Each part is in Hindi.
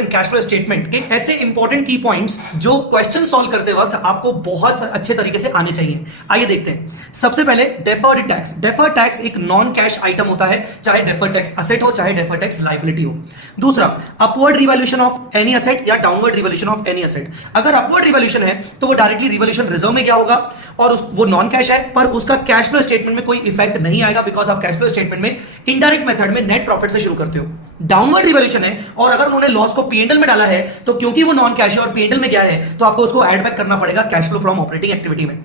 एंड कैश फ्लो स्टेटमेंट के ऐसे इंपॉर्टेंट की पॉइंट्स जो क्वेश्चन सॉल्व करते वक्त आपको बहुत अच्छे तरीके से आने चाहिए। आइए देखते हैं। सबसे पहले डेफर्ड टैक्स। डेफर्ड टैक्स एक नॉन कैश आइटम होता है, चाहे डेफर्ड टैक्स असेट हो चाहे डेफर्ड टैक्स लायबिलिटी हो। दूसरा, upward revaluation of any asset या downward revaluation of any asset. अगर अपवर्ड रिवैल्यूएशन है तो वो डायरेक्टली रिवैल्यूएशन रिजर्व में क्या होगा और वो नॉन कैश है, पर उसका कैश फ्लो स्टेटमेंट में कोई इफेक्ट नहीं आएगा, बिकॉज आप कैश फ्लो स्टेटमेंट में इनडायरेक्ट मेथड में नेट प्रॉफिट से शुरू करते हो। डाउनवर्ड रिवैल्यूएशन है और अगर उन्होंने लॉस को पीएनएल में डाला है तो क्योंकि वो नॉन कैश है और पीएनएल में गया है तो आपको उसको ऐड बैक करना पड़ेगा cash flow from operating activity में।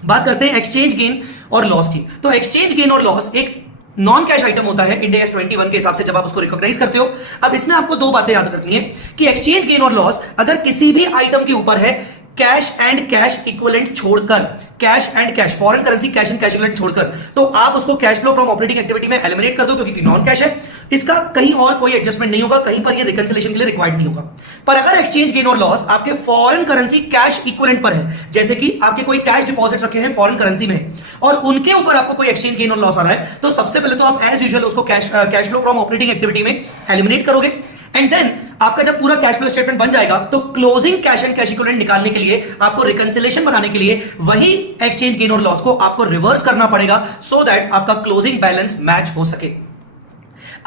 बात करते हैं एक्सचेंज गेन और लॉस की। तो एक्सचेंज गेन और लॉस एक नॉन कैश आइटम होता है इंड AS 21 के हिसाब से जब आप उसको रिकॉग्नाइज करते हो। अब इसमें आपको दो बातें याद रखनी है कि एक्सचेंज गेन और लॉस अगर किसी भी आइटम के ऊपर है कैश एंड कैश इक्विवेलेंट छोड़कर, cash and cash foreign currency cash and cash equivalent छोड़कर, तो आप उसको cash flow from operating activity में एलिमिनेट कर दो क्योंकि नॉन कैश है। इसका कहीं और कोई एडजस्टमेंट नहीं होगा, कहीं पर ये रिकंसिलिएशन के लिए रिक्वायर्ड नहीं होगा। पर अगर एक्सचेंज गेन और लॉस आपके फॉरेन करेंसी कैश इक्विवेलेंट पर है, जैसे कि आपके कोई कैश डिपॉजिट रखे हैं फॉरेन करेंसी में और उनके ऊपर आपको कोई एक्सचेंज गेन और लॉस आ रहा है, तो सबसे पहले तो आप एज यूजुअल उसको cash flow from operating activity में एलिमिनेट करोगे एंड देन आपका जब पूरा कैश फ्लो स्टेटमेंट बन जाएगा तो closing cash and cash equivalent निकालने के लिए आपको रिकंसिलिएशन बनाने के लिए वही एक्सचेंज गेन और लॉस को आपको रिवर्स करना पड़ेगा सो दैट आपका क्लोजिंग बैलेंस मैच हो सके।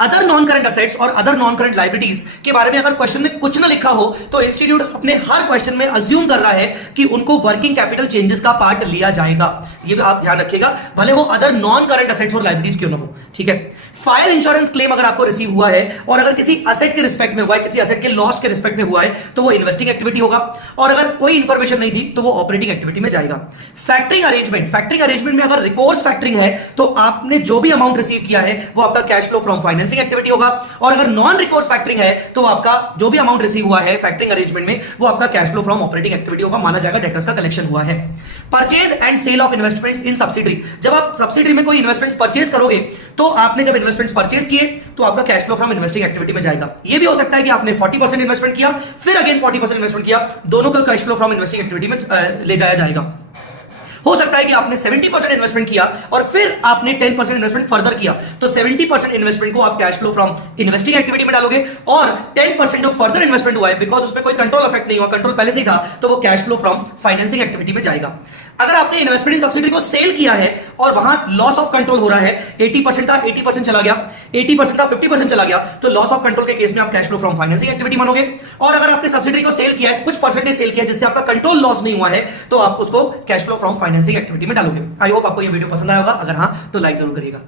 अदर नॉन करंट असेट्स और अदर नॉन करंट लायबिलिटीज के बारे में अगर क्वेश्चन में कुछ ना लिखा हो तो इंस्टीट्यूट अपने हर क्वेश्चन में अज्यूम कर रहा है कि उनको वर्किंग कैपिटल चेंजेस का पार्ट लिया जाएगा। ये भी आप ध्यान रखिएगा, भले वो अदर नॉन करंट असेट्स और लायबिलिटीज क्यों ना हो। ठीक है, फायर इंश्योरेंस क्लेम अगर आपको रिसीव हुआ है और अगर किसी असेट के रिस्पेक्ट में हुआ है, किसी असेट के लॉस के रिस्पेक्ट में हुआ है, तो वो इन्वेस्टिंग एक्टिविटी होगा और अगर कोई इंफॉर्मेशन नहीं दी तो वो ऑपरेटिंग एक्टिविटी में जाएगा। फैक्टरिंग अरेंजमेंट में अगर रिकोर्स फैक्टरिंग है तो आपने जो भी अमाउंट रिसीव किया है वो आपका cash flow from financing activity होगा और अगर नॉन रिकोर्स फैक्टरिंग है तो आपका जो भी अमाउंट रिसीव हुआ है फैक्टरिंग अरेंजमेंट में वो आपका cash flow from operating activity होगा, माना जाएगा डेटर्स का कलेक्शन हुआ है। Purchase and sale of investments in subsidiary. जब आप सब्सिडरी में कोई इन्वेस्टमेंट्स परचेज करोगे तो आपने जब इन्वेस्टमेंट्स परचेज किए तो आपका cash flow from investing activity में जाएगा। ये भी हो सकता है कि आपने 40% इन्वेस्टमेंट किया फिर अगेन 40% इन्वेस्टमेंट किया, दोनों का cash flow from investing activity में ले जाया जाएगा। हो सकता है कि आपने 70% इन्वेस्टमेंट किया और फिर आपने 10% इन्वेस्टमेंट फर्दर किया, तो 70% इन्वेस्टमेंट को आप cash flow from investing activity में डालोगे और 10% जो फर्दर इन्वेस्टमेंट हुआ है बिकॉज उसमें कोई कंट्रोल इफेक्ट नहीं हुआ, कंट्रोल पहले से ही था, तो वो cash flow from financing activity में जाएगा। अगर आपने इन्वेस्टमेंट इन सब्सिडी को सेल किया है और वहां लॉस ऑफ कंट्रोल हो रहा है, 80% था 80% चला गया, 80% था 50% चला गया, तो लॉस ऑफ कंट्रोल के केस में आप cash flow from financing activity मानोगे। और अगर आपने सब्सिडी को सेल किया है, कुछ परसेंटेज सेल किया जिससे आपका कंट्रोल लॉस नहीं हुआ है, तो आप उसको cash flow from financing activity में डालोगे। आई होप आपको ये वीडियो पसंद आया होगा, अगर हाँ तो लाइक जरूर करिएगा।